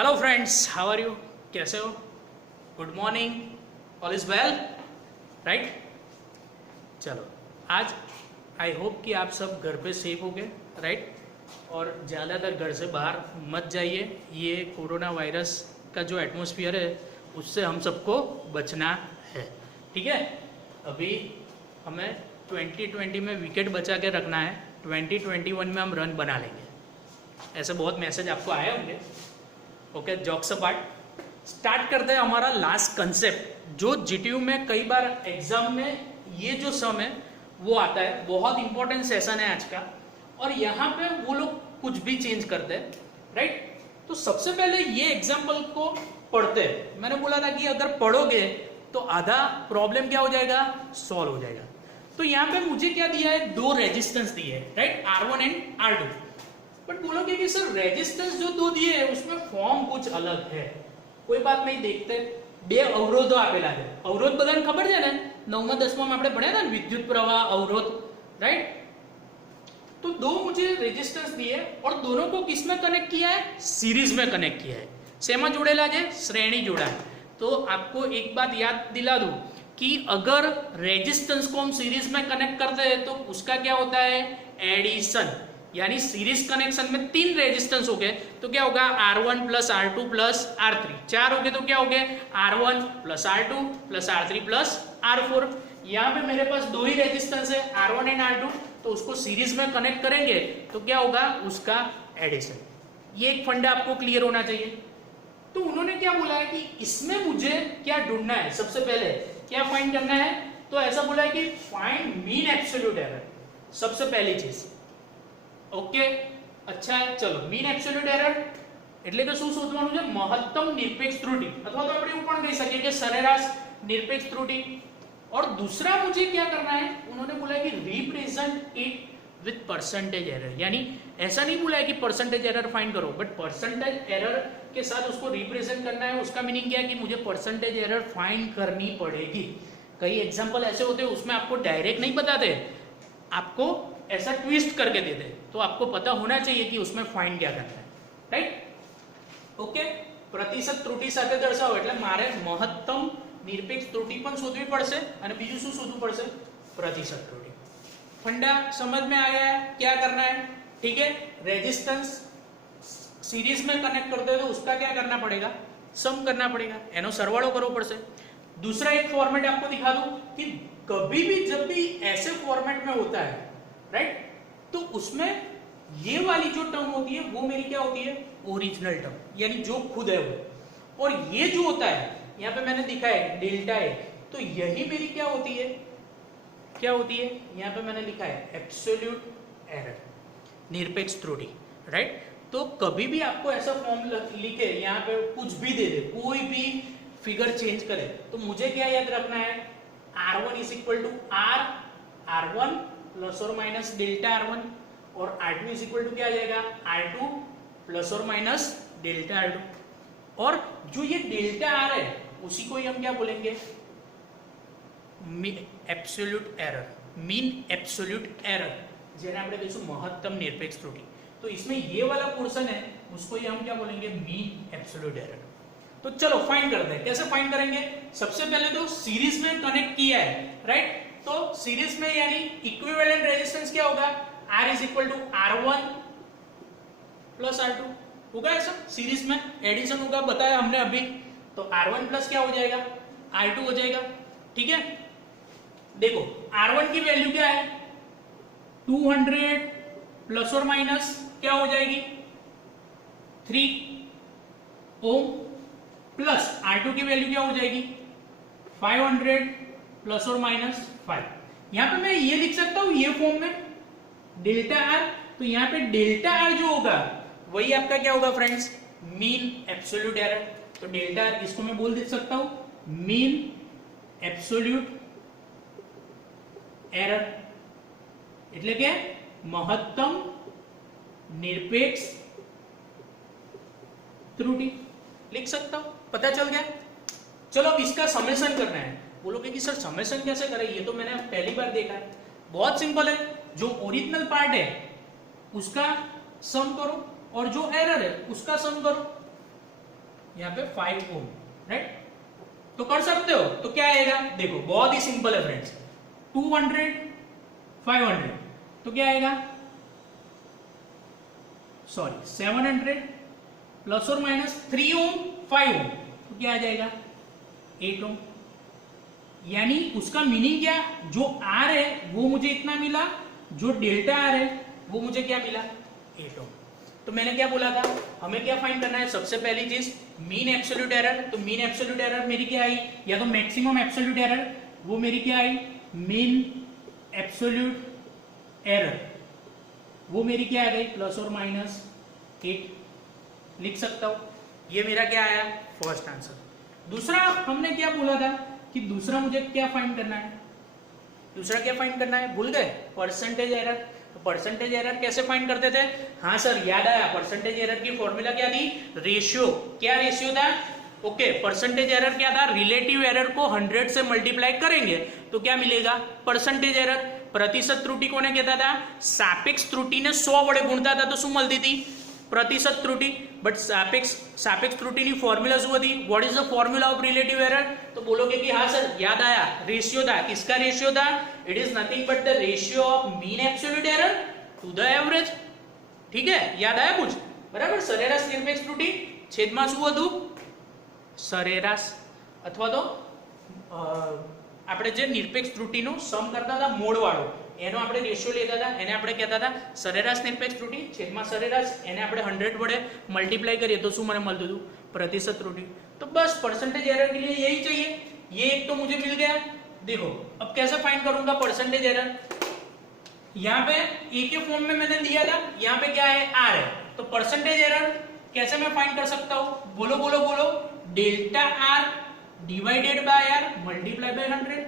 Hello friends, how are you? कैसे हो? Good morning, all is well, right? चलो, आज आई होप कि आप सब घर पे सेफ हो गए, राइट? और ज़्यादातर घर से बाहर मत जाइए। ये कोरोना वायरस का जो एटमॉस्फेयर है उससे हम सबको बचना है, ठीक है? अभी हमें 2020 में विकेट बचा के रखना है, 2021 में हम रन बना लेंगे। ऐसे बहुत मैसेज आपको आए होंगे। ओके, जॉक्स अपार्ट, स्टार्ट करते हैं हमारा लास्ट कंसेप्ट जो जीटीयू में कई बार एग्जाम में ये जो सम है वो आता है। बहुत इंपॉर्टेंट सेशन है आज का, और यहाँ पे वो लोग कुछ भी चेंज करते हैं, राइट? तो सबसे पहले ये एग्जाम्पल को पढ़ते हैं। मैंने बोला था कि अगर पढ़ोगे तो आधा प्रॉब्लम क्या हो जाएगा, सॉल्व हो जाएगा। तो यहाँ पे मुझे क्या दिया है, दो रेजिस्टेंस दिए है, right? R1 and R2। But बोलोगे कि सर रेजिस्टेंस जो दो दिए है उसमें फॉर्म कुछ अलग है। कोई बात नहीं, देखते। બે અવરોધો આપેલા છે। અવરોધ બધાને ખબર છે ને, 9મા 10મા માં આપણે ભણ્યા હતા ને, વિદ્યુત પ્રવાહ, અવરોધ, राइट? तो दो मुझे रेजिस्टेंस दिए और दोनों को किसमें कनेक्ट किया है, सीरीज में कनेक्ट किया है। सेमा जोड़ेला है, श्रेणी जोड़ा है। तो आपको एक बात याद दिला दूं कि अगर रेजिस्टेंस को हम सीरीज में कनेक्ट करते हैं तो उसका क्या होता है, एडिशन। यानी सीरीज कनेक्शन में तीन रेजिस्टेंस हो गए तो क्या होगा, R1 plus R2 plus R3। चार हो गए तो क्या हो गए, R1 plus R2 plus R3 plus R4। यहाँ पे मेरे पास दो ही रेजिस्टेंस है, R1 एंड R2, तो उसको सीरीज में कनेक्ट करेंगे तो क्या होगा, उसका एडिशन। ये एक फंडा आपको क्लियर होना चाहिए। तो उन्होंने क्या बोला है कि इसमें मुझे क्या ढूंढना है, सबसे पहले क्या फाइंड करना है। तो ऐसा बोला है कि फाइंड मीन एब्सोल्यूट एरर, सबसे पहली चीज। ओके, अच्छा है, चलो। मीन एब्सोल्यूट एरर એટલે કે શું શોધવાનું છે, મહત્તમ નિરપેક્ષ ત્રુટિ, અથવા તો આપણે એવું પણ કહી શકીએ કે સરેરાશ નિરપેક્ષ त्रुटि। और दूसरा मुझे क्या करना है, उन्होंने बोला है कि represent it with percentage error. यानी ऐसा नहीं बोला है कि परसेंटेज एरर फाइंड करो, बट परसेंटेज एरर के साथ उसको रिप्रेजेंट करना है। उसका मीनिंग क्या है कि मुझे परसेंटेज एरर फाइंड करनी पड़ेगी। कई एग्जाम्पल ऐसे होते हैं उसमें आपको डायरेक्ट नहीं बताते, आपको ऐसा ट्विस्ट करके देते, तो आपको पता होना चाहिए कि उसमें फाइंड क्या करना है, राइट? ओके, प्रतिशत त्रुटि સાથે દર્શાવો એટલે મારે મહત્તમ નિરપેક્ષ ત્રુટિ પણ શોધવી પડશે અને બીજું શું શોધવું પડશે, प्रतिशत त्रुटि। फंडा समझ में आया है, क्या करना है, ठीक है? रेजिस्टेंस सीरीज में कनेक्ट करते हैं तो उसका क्या करना पड़ेगा, सम करना पड़ेगा, एनो सरवाळो करવો પડશે। दूसरा एक फॉर्मेट आपको दिखा दूं कि कभी भी जब भी ऐसे फॉर्मेट में होता है, राइट, तो उसमें ये वाली जो टर्म होती है वो मेरी क्या होती है, ओरिजिनल टर्म, यानी जो खुद है वो। और ये जो होता है यहाँ पे मैंने दिखा है डेल्टा ए, तो यही मेरी क्या होती है, क्या होती है, यहाँ पे मैंने लिखा है एब्सोल्यूट एरर, निरपेक्ष त्रुटि, राइट? तो कभी भी आपको ऐसा फॉर्म लिखे, यहाँ पे कुछ भी दे दे, कोई भी फिगर चेंज करे, तो मुझे क्या याद रखना है, R1 is equal to R1 plus और माइनस डेल्टा R1, और R2 इज इक्वल टू क्या आ जाएगा, R2 प्लस और माइनस डेल्टा R2। और जो ये डेल्टा R है उसी को ही हम क्या बोलेंगे, absolute error, mean absolute error, जेने આપણે કહીશું મહત્તમ નિરપેક્ષ ત્રુટિ। तो इसमें ये वाला पोर्शन है उसको ही हम क्या बोलेंगे, मीन एब्सोल्यूट एरर। तो चलो फाइंड करते हैं। कैसे फाइंड करेंगे, सबसे पहले तो सीरीज में कनेक्ट किया है, राइट? तो सीरीज में यानी इक्विवेलेंट रेजिस्टेंस क्या होगा, R is equal to R1 plus R2 होगा। ऐसा सीरीज में एडिशन होगा, बताया हमने अभी। तो R1 प्लस क्या हो जाएगा, R2 हो जाएगा, ठीक है? देखो R1 की वैल्यू क्या है, 200 प्लस और माइनस क्या हो जाएगी, 3 ओम, प्लस R2 की वैल्यू क्या हो जाएगी, 500 प्लस और माइनस 5। यहां पे मैं ये लिख सकता हूं ये फॉर्म में डेल्टा R। तो यहाँ पे डेल्टा R जो होगा वही आपका क्या होगा फ्रेंड्स, मीन एब्सोल्यूट एरर। तो डेल्टा R इसको मैं बोल दे सकता हूं मीन एब्सोल्यूट एरर, એટલે કે મહત્તમ निरपेक्ष त्रुटि लिख सकता हूं, पता चल गया। चलो अब इसका समेशन करना है। बोलोगे कि सर समेशन कैसे करें, ये तो मैंने पहली बार देखा है। बहुत सिंपल है, जो ओरिजिनल पार्ट है उसका सम करो और जो एरर है उसका सम करो। यहाँ पे 5 ओम, राइट। तो कर सकते हो। तो क्या आएगा, देखो बहुत ही सिंपल है फ्रेंड्स, 200 500 तो क्या आएगा, सॉरी 700 प्लस और माइनस 3 ओम 5 ओम तो क्या आ जाएगा 8 ओम। यानी उसका मीनिंग क्या, जो आर है वो मुझे इतना मिला, जो डेल्टा आर है वो मुझे क्या मिला 8 ओम। तो मैंने क्या बोला था, हमें क्या फाइंड करना है, सबसे पहली चीज मीन एब्सोल्यूट एरर। तो मीन एब्सोल्यूट एरर मेरी क्या आई, या तो मैक्सिमम एब्सोल्यूट एरर, वो मेरी क्या आई मीन एब्सोल्यूट एरर, वो मेरी क्या आ गई प्लस और माइनस 8 लिख सकता हूं। ये मेरा क्या आया फर्स्ट आंसर। दूसरा हमने क्या बोला था कि दूसरा मुझे क्या फाइंड करना है, दूसरा क्या फाइंड करना है, भूल गए, परसेंटेज एरर। तो परसेंटेज एरर कैसे फाइंड करते थे, हाँ सर याद आया, परसेंटेज एरर की फॉर्मूला क्या थी, रेशियो। क्या रेशियो था, ओके परसेंटेज एरर क्या था, रिलेटिव एरर को 100 से मल्टीप्लाई करेंगे तो क्या मिलेगा परसेंटेज एरर। प्रतिशत त्रुटि कोने कहता था, सापेक्ष त्रुटि ने 100 वडे गुणता था तो શું મળતી હતી प्रतिशत त्रुटि, बट सापेक्ष त्रुटि ની फॉर्म्यूला શું હતી, what is the formula of relative error. तो बोलोगे कि हाँ सर याद आया, रेशियो था। किसका रेशियो था, it is nothing but the ratio of mean absolute error to the average. ठीक है, याद आया कुछ, बराबर। સરેરાશ નિરપેક્ષ ત્રુટિ છેદમાં શું હતું, સરેરાશ અથવા તો આપણે જે નિરપેક્ષ ત્રુટિનો સમ કરતા હતા મોડ વાળો, એનો આપણે રેશિયો લેતા હતા, એને આપણે કહેતા હતા સરેરાશ નિરપેક્ષ ત્રુટિ છેદમાં સરેરાશ, એને આપણે 100 વડે મલ્ટીપ્लाई કરીએ તો શું મને મળતું હતું प्रतिशत त्रुटि। तो बस परसेंटेज एरर के लिए यही चाहिए, ये एक तो मुझे मिल गया। देखो अब कैसे फाइंड करूंगा परसेंटेज एरर, यहाँ पे ए के फॉर्म में मैंने दिया था, यहाँ पे क्या है आर है, तो परसेंटेज एरर कैसे मैं फाइंड कर सकता हूँ, बोलो बोलो बोलो, delta R divided by R multiply by 100,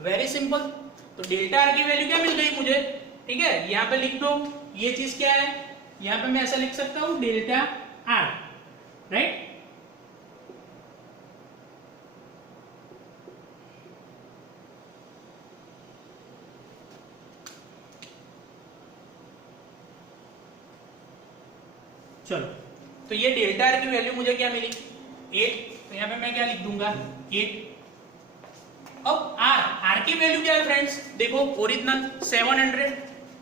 very simple. तो डेल्टा आर की वैल्यू क्या मिल गई मुझे, ठीक है, यहाँ पे लिख दो ये चीज क्या है, यहाँ पे मैं ऐसा लिख सकता हूँ डेल्टा आर, राइट। चलो तो ये डेल्टा आर की वैल्यू मुझे क्या मिली 8, तो यहाँ पे मैं क्या लिख दूंगा 8। अब आर की वैल्यू क्या है फ्रेंड्स, देखो ओरिजिनल 700,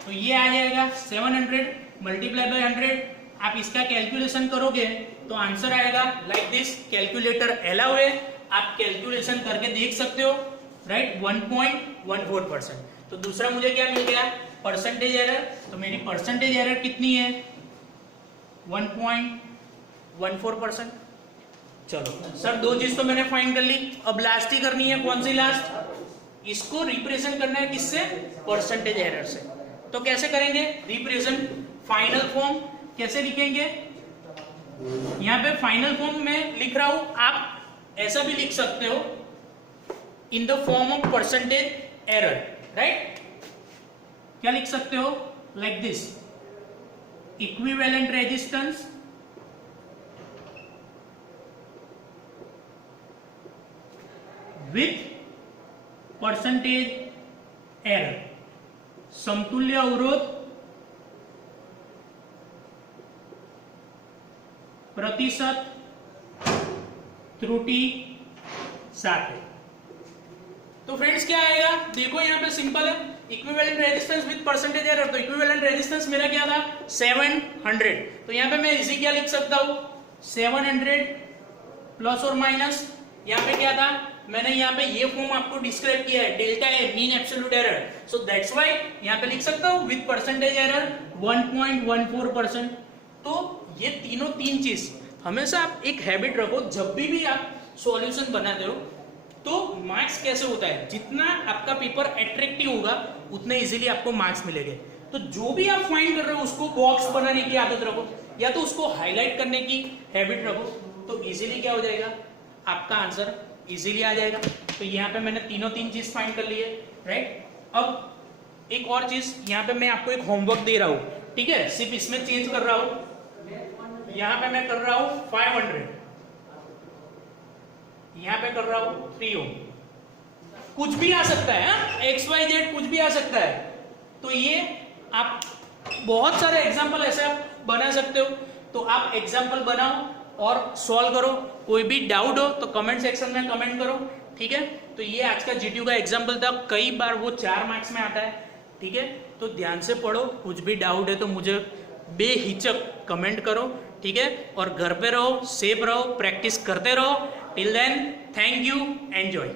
तो ये आ जाएगा 700 मल्टीप्लाई बाय 100। आप इसका कैलकुलेशन करोगे तो आंसर आएगा लाइक दिस, कैलकुलेटर अलाउ है, आप कैलकुलेशन करके देख सकते हो, राइट 1.14%। तो दूसरा मुझे क्या मिल गया परसेंटेज एरर, तो मेरी परसेंटेज एरर कितनी है 1.14%। चलो सर दो चीज तो मैंने फाइंड कर ली, अब लास्ट ही करनी है, कौन सी लास्ट, इसको रिप्रेजेंट करना है किससे, परसेंटेज एरर से। तो कैसे करेंगे रिप्रेजेंट, फाइनल फॉर्म कैसे लिखेंगे, यहाँ पे फाइनल फॉर्म में लिख रहा हूं, आप ऐसा भी लिख सकते हो in the form of percentage error, right. क्या लिख सकते हो like this, equivalent resistance with percentage error, समतुल्य अवरोध प्रतिशत त्रुटि साथ। तो फ्रेंड्स क्या आएगा, देखो यहाँ पे सिंपल है, equivalent resistance with percentage error. तो इक्विवेलेंट रेजिस्टेंस मेरा क्या था 700, तो यहाँ पे मैं इजी क्या लिख सकता हूँ 700 प्लस और माइनस, यहाँ पे क्या था, मैंने यहाँ पे ये फॉर्म आपको डिस्क्राइब किया है, delta A mean absolute error, so that's why यहाँ पे लिख सकता हूँ विद परसेंटेज एरर 1.14%। तो ये तीनों तीन चीज हमेशा आप एक हैबिट रखो, जब भी आप सॉल्यूशन बनाते हो तो मार्क्स कैसे होता है, जितना आपका पेपर एट्रैक्टिव होगा उतने इजीली आपको मार्क्स मिलेंगे। तो जो भी आप फाइंड कर रहे हो उसको बॉक्स बनाने की आदत रखो, या तो उसको हाईलाइट करने की हैबिट रखो, तो इजीली क्या हो जाएगा, आपका आंसर इजीली आ जाएगा। तो यहाँ पे मैंने तीनों तीन चीज फाइंड कर ली है, राइट। अब एक और चीज यहाँ पे मैं आपको एक होमवर्क दे रहा हूँ, ठीक है, सिर्फ इसमें चेंज कर रहा हूँ, यहाँ पे मैं कर रहा हूँ 500, यहाँ पे कर रहा हूँ 3 ओम, कुछ भी आ सकता है, XYZ कुछ भी आ सकता है। तो ये आप बहुत सारे एग्जाम्पल ऐसे आप बना सकते हो, तो आप एग्जाम्पल बनाओ और सॉल्व करो। कोई भी डाउट हो तो कमेंट सेक्शन में कमेंट करो, ठीक है। तो ये आज का जीटीयू का एग्जाम्पल था, कई बार वो 4 मार्क्स में आता है, ठीक है। तो ध्यान से पढ़ो, कुछ भी डाउट है तो मुझे बेहिचक कमेंट करो, ठीक है। और घर पे रहो, सेफ रहो, प्रैक्टिस करते रहो। Till then, thank you, enjoy.